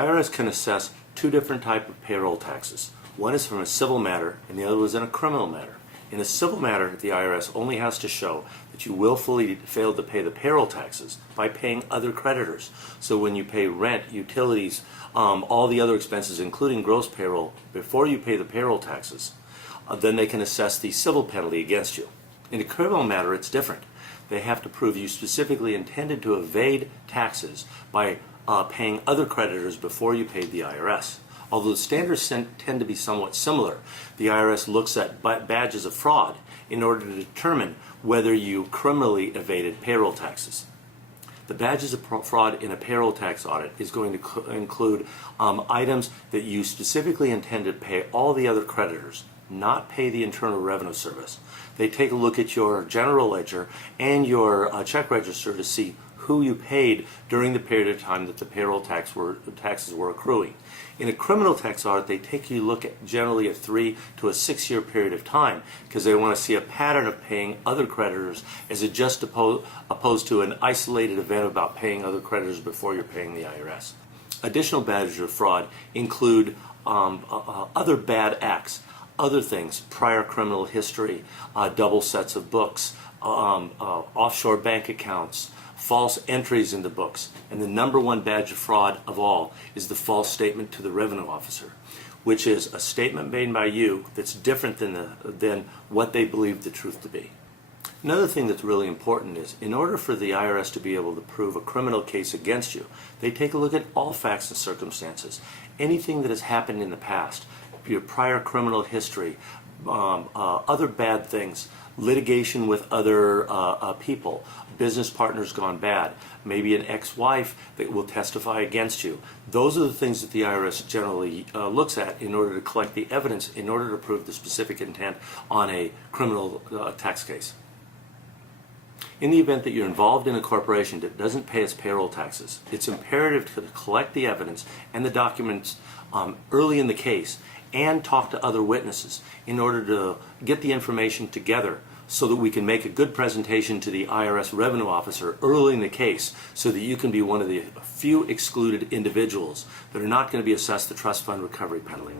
IRS can assess two different types of payroll taxes. One is from a civil matter and the other was in a criminal matter. In a civil matter, the IRS only has to show that you willfully failed to pay the payroll taxes by paying other creditors. So when you pay rent, utilities, all the other expenses, including gross payroll, before you pay the payroll taxes, then they can assess the civil penalty against you. In a criminal matter, it's different. They have to prove you specifically intended to evade taxes by paying other creditors before you paid the IRS. Although the standards tend to be somewhat similar, the IRS looks at badges of fraud in order to determine whether you criminally evaded payroll taxes. The badges of fraud in a payroll tax audit is going to include items that you specifically intend to pay all the other creditors, not pay the Internal Revenue Service. They take a look at your general ledger and your check register to see who you paid during the period of time that the payroll taxes were accruing. In a criminal tax audit, they take a look at generally a 3 to a 6 year period of time because they want to see a pattern of paying other creditors as opposed to an isolated event about paying other creditors before you're paying the IRS. Additional badges of fraud include other bad acts, other things, prior criminal history, double sets of books, offshore bank accounts, false entries in the books, and the number one badge of fraud of all is the false statement to the revenue officer, which is a statement made by you that's different than what they believe the truth to be. Another thing that's really important is, in order for the IRS to be able to prove a criminal case against you, they take a look at all facts and circumstances. Anything that has happened in the past, your prior criminal history, other bad things, litigation with other people, business partners gone bad, maybe an ex-wife that will testify against you. Those are the things that the IRS generally looks at in order to collect the evidence in order to prove the specific intent on a criminal tax case. In the event that you're involved in a corporation that doesn't pay its payroll taxes, it's imperative to collect the evidence and the documents early in the case and talk to other witnesses in order to get the information together so that we can make a good presentation to the IRS revenue officer early in the case so that you can be one of the few excluded individuals that are not going to be assessed the trust fund recovery penalty.